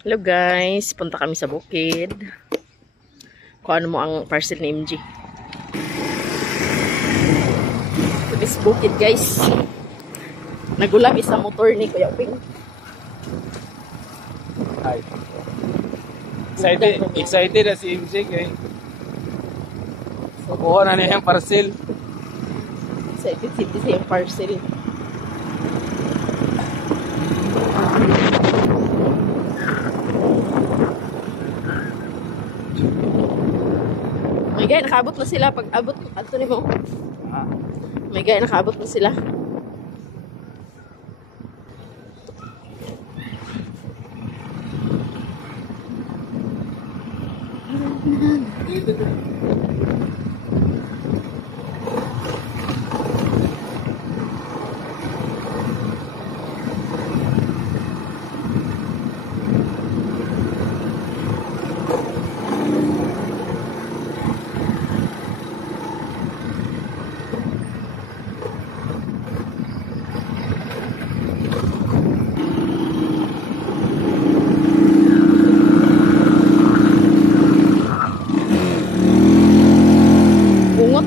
Hello guys, punta kami sa bukid. Kung ano mo ang parcel ni MG. Sa bukid guys. Nagulam isa motor ni Kuya Uping. Hi. Excited na si MJ kay kuha na niya yung parcel. Excited siya yung parcel. May gaya, nakaabot na sila. Pag abot, ato ni mo. May gaya, nakaabot na sila.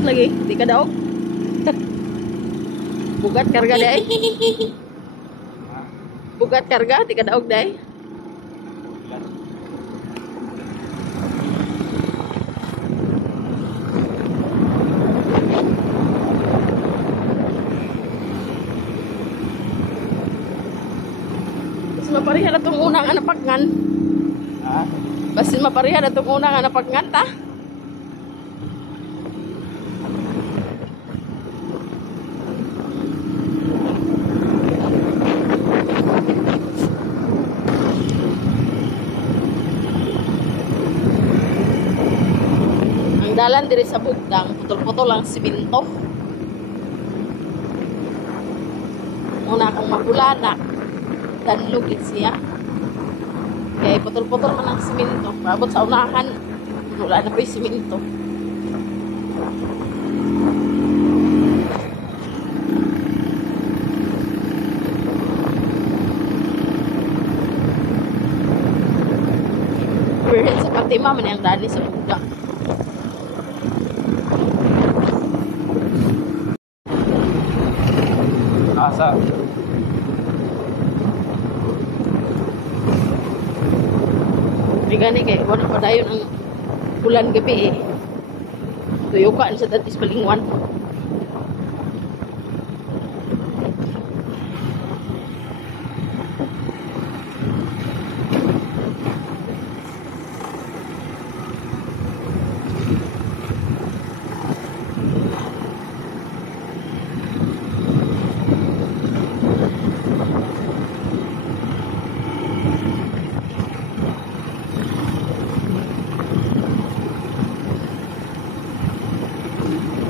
Lagi, di ka daog. Bugat karga day. Bugat karga, di ka daog day. Bas mapariha na itong unang anapagnan. Bas mapariha na itong unang anapagnan ta. Dalan diri sa bugdang, putol-putol lang siminto. Una akong magulana, danlugit siya. Kaya putol-putol man ang siminto. Paabot sa unahan, wala na pa yung siminto. Pero sa Fatima man yung dali sa bugdang. Asa? Di gani kay wala pa dayon ang bulan gabi eh. Tuyukan sa datis palingwan.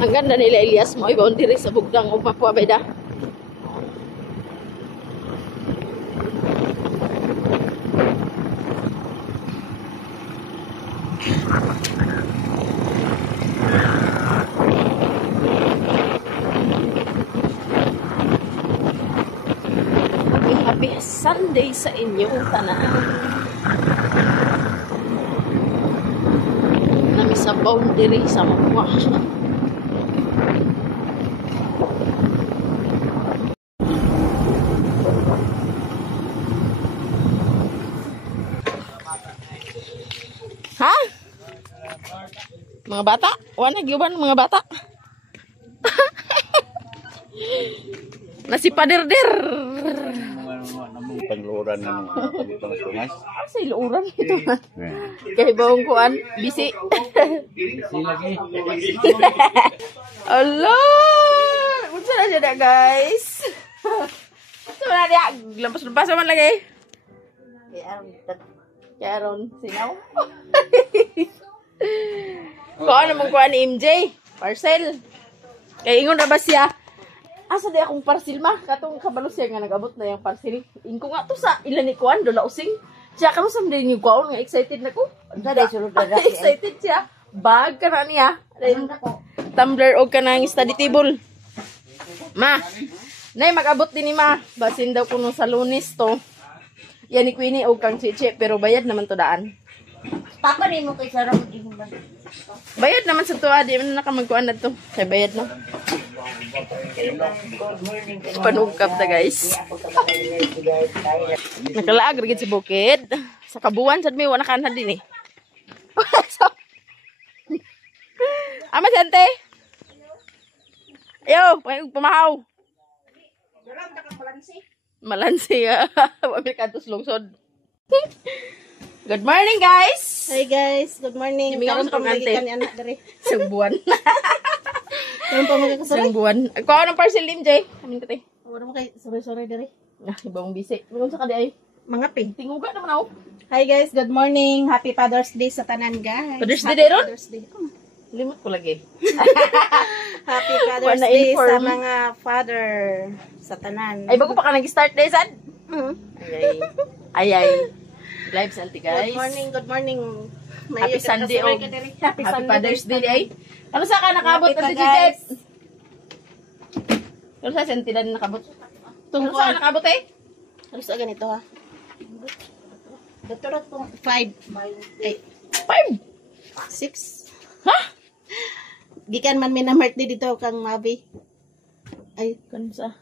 Ang ganda nila Elias mo, iba diri sa bugdang o Papua Beda. Happy Sunday sa inyong tanan. Nami sa boundary sa Papua. Ha? Mga bata? Wala gyuban mga bata. Nasi pader-der. Pangluran ng pagitang sungas. Sa iluuran ito. Kaya bawang kuan, bisi. Bisi lagi. Allah! Unsa na siya na guys? Unsa na dia? Lampas-lampas man lagi. Kaya ron, sinaw. Kung ano mong kuha ni MJ? Parcel. Kaya ingon na ba siya? Asa di akong parcel ma? Katong kabalo siya nga nag-abot na yung parcel. Inko nga to sa ilan ni kuhan, dola using. Siya ka sa din yung kuhan, nga excited na ko. Excited siya. Bag ka na niya. Tumbler o ka na ng study table. Ma, nay mag-abot din ni ma. Basin daw kuno sa Lunes to. Yan ni Queenie o kang chiche, pero bayad naman to daan. Papa ni mo kay Sarah mo din ba? Bayad naman sa tuwa, di man nakamagkuhan na to. Kaya bayad no. Panugkap na guys. Nakalaag rigid si Bukid. Sa kabuan, sad may wala kanhan din eh. So, ama sante. Ayo, pumahaw. Malansi. Wamil kantos lungsod. Good morning, guys. Hi guys, good morning. Yung Karon sa pa ante. magikan ni anak diri. Isang buwan. Karon pa magkakasabay. Isang buwan. Ikaw anong parcel lim, Jay? Kamin ko tayo. Wala mo kay sorry diri. Ibang busy. Mayroon sa kadi ay. Mga ping. Tinguga naman ako. Hi guys, good morning. Happy Father's Day sa tanan guys. Father's Day Happy day ron? Father's Day. Oh. Limot ko lagi. Happy Father's Wala Day inform. sa mga father sa tanan. Ay, bago pa ka nag-start day, sad? Mhm. Ay. Live salty, guys. Good morning. Happy Sunday, kasabay oh. ka diri. Happy Father's Day, ay. Ano sa ka nakabot Happy na pa, si Jeff? guys. Ano sa sentidan nakabot? Ano Tungkol. sa nakabot, eh? Ano sa ganito ha? Doktor atong 5 ay 5. 6. Ha? Gikan man may na birthday dito kang Mavi. Ay, Kansa?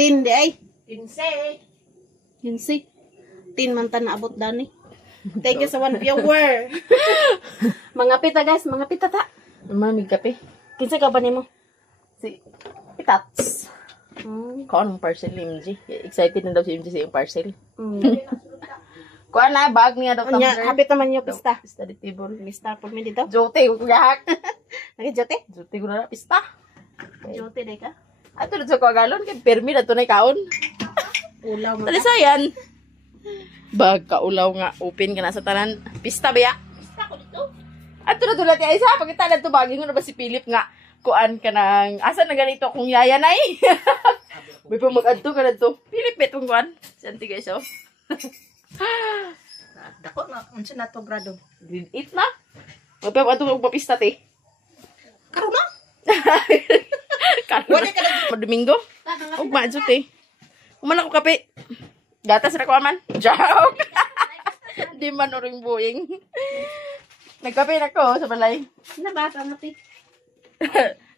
10 di ay. 15. Yun si. 10 man ta naabot dani. Thank you sa one viewer. Mga pita guys, mga pita ta. Mamig kape. Kinsa ka ba nimo? Si Itats. Kung anong parcel ni MG? Excited na daw si MG sa yung parcel. Kuha na, bag niya daw. Anya, happy naman yung pista. Pista di table. Pista po mi dito. Jote, kuyahak. Nagjote? Jote ko na pista. Jote day ka. Ato na sa kagalon, kay permi na to na kaon. Ulaw mo. Talisayan. Bag kaulaw nga, open ka na sa tanan. Pista ba ya? Pista ko dito. Ato na tulad niya isa, pagkita na to bagay mo na ba si Philip nga, kuan ka ng, asa na ganito kung yaya na eh. May pa mag-adto ka na to. Philip, betong kuan. Santi guys, oh. Dako na unsa na to grado. Grade 8 na. Magpap ato kong papista te. Karon na. Wala ka na. Domingo. Huwag maadso te. Umana ko kape. Gatas na ko aman. Joke. Di man uring buing. Nagkape na ko sa balay. Nabasa na ti.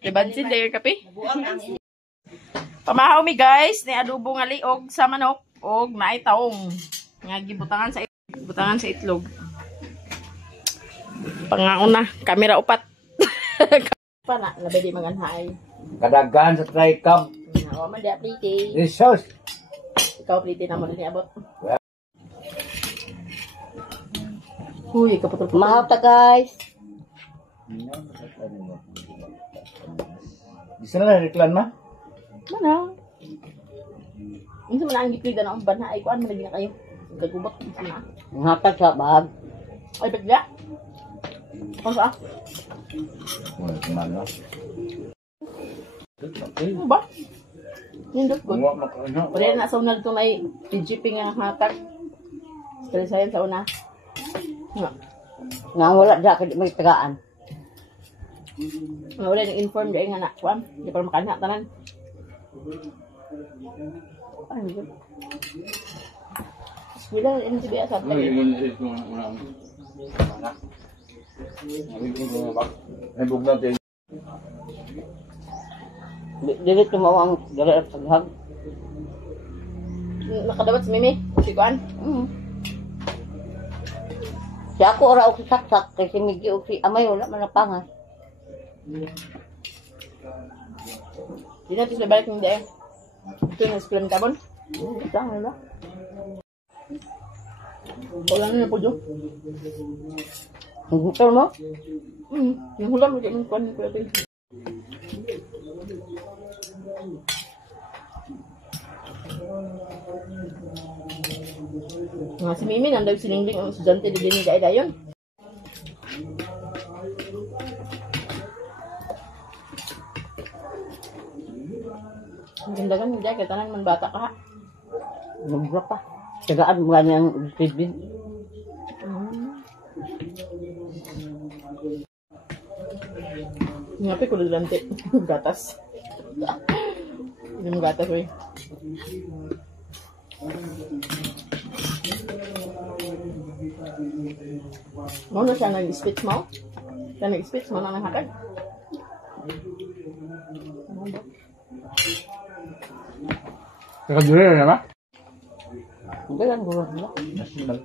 Dibansin din yung kape. Pamahaw mi guys. Ni adobo nga liog sa manok. Og naay taong. Nga gibutangan sa itlog. Pangauna. Kamera upat. Pana. Labay di manganhay. Kadagan sa tricam. Nawa man di aplite. Resource. Ikaw plite na mo din abot. Uy, kaputol-putol. Mahal ta guys. Bisa na reklan ma? Mana? Minsan man ang giklida na ang banha ay kuan man lagi na kayo. Gagubot na. Ngapag sa bag. Ay bigla. Ano sa? Wala kumano. Ano ba? Yung dot Wala makano. Wala na sa una dito may PGP nga hatag. Kaya sayan sa una. Nga wala da kay may tagaan. Wala nang inform di nga na. Kuan, di pa makanha tanan. Ay, yun. Bila ini si biasa Ay, yun ito una. Ay, bugna tayo. Dili tumawang dala paghag. Nakadawat si Mimi. Si Kuan. Si ako ora og saksak kay si Migi og si Amay wala man napangas. Di na ito sa balik ng dahil. Ito yung splam tabon. Ito ang ano. Wala na po dyan. Ang gusto mo? Yung hulam, hindi yung kuhan ni Kuya Phil. Nga si Mimi, nandaw siningling ang estudyante di din ni Dayon. Ang ganda ka niya, kaya tanan man bata ka ha. Nagura pa. Tagaan mo nga niyang street Ngapi ko lulante. Gatas. Yung gatas, wey. Mo na siya nag-speech mo? Siya nag-speech mo na nanghatag? Kakaduri na ba? Hindi lang gulong nila. National.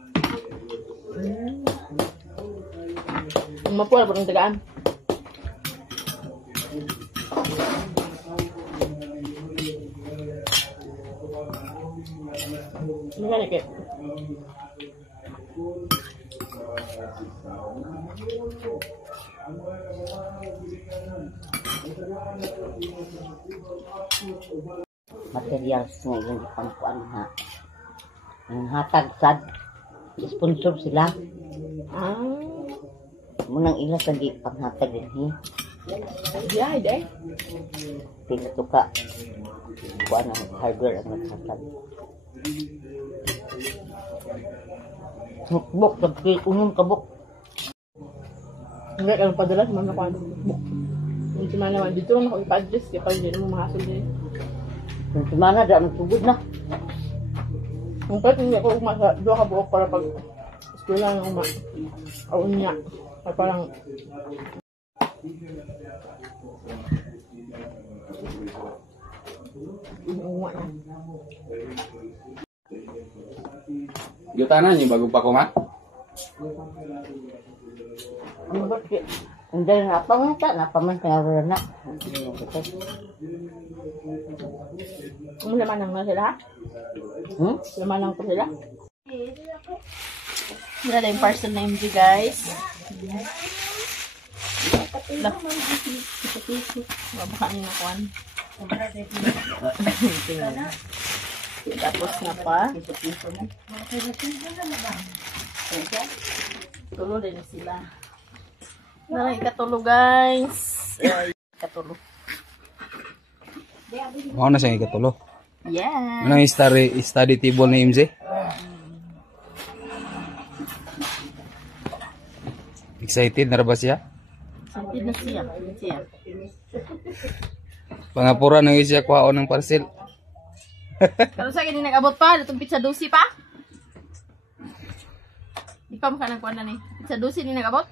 Ang mapuwa pa ng tagaan. Ano ka na, Kit? Materials nga yung pangkuan ha. Ang hatag sad. Sponsor sila. Ah, Munang ilas lagi panghatag din hi. yeah, day. Pila to ka. Kuan ang hardware ang naghatag. Buk, tapi unum kabuk. Hindi, ano padala, sumama ko ano. Hindi man naman, dito naman ako ipa-address, kaya pag hindi naman mahasol din. Kung semana ada magsugod na. Kung kahit hindi ako umasa, doon ka buok para pag eskwela na o niya. Ay parang, uma na. Gitanan niyo bago pa ko ma? Ano ba ki? Hindi na pa man ta, napaman kaya wala na. Lamanang na sila, ha? Lamanang pa sila. Wala na yung parcel na MG, guys. Baka niyo na kuhan. Tapos na pa. Tulo din na sila. Nalang ikatulo, guys. Ay, ikatulo. Mao na siyang ikatulo. Yeah. Ano yung study table ni MJ? Excited na ba siya? Santid na siya. Pangapura na siya kuhaon ng parcel. Pero sa akin, nag-abot pa. Itong pizza dosi pa. Ikaw ka nang kuha na ni. Pizza dosi ni nag-abot.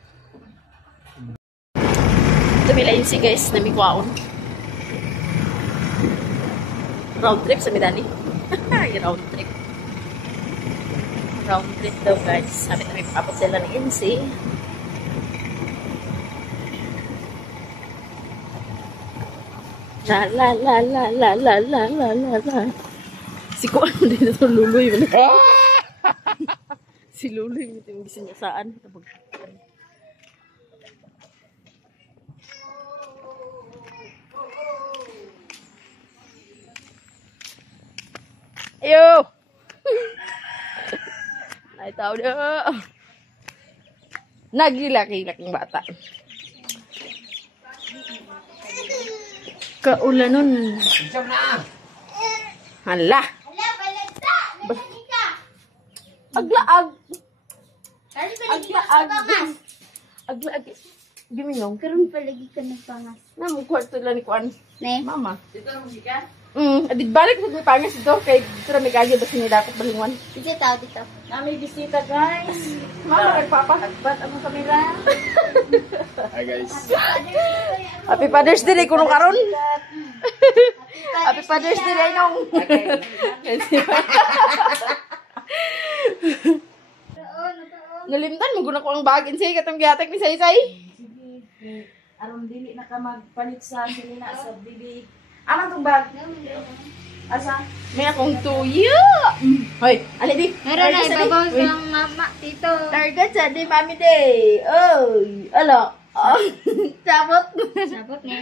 Tumila yun si guys na may kuhaon. Round trip sa Midani. Round trip. Round trip daw, guys. Sabi na may pakapot sila ng NC. La. Si Kuan din ito Luloy. Si Luloy ito yung gising niya saan. Ayo! Ay, tao na. Nagilaki-laki ng bata. Kaulan nun. Hala. Aglaag. Aglaag. Aglaag. Gimingong. Karon pa lagi ka nagpangas. Namu kwarto lang ni Kuan. Ne? Mama. Dito na musika? Adig balik sa may pangas ito. Kay dito may kagyo basta nilakot balingwan. Dito tao dito. May bisita, guys. Mama, nagpapa. Agbat ang kamera. Hi guys. Happy Father's Day kuno karon. Happy Father's Day ay nong. Nalimtan mo guna ko ang bag insay katong gihatag ni Saysay. Aron dili na ka magpalit sa silina sa bibi. Aman tong bag. Asa? May akong tuyo. Hoy, ali di. Meron na ibabaw sa mama dito. Target sa di mami day. Oy, ala. Sabot. Sabot ni.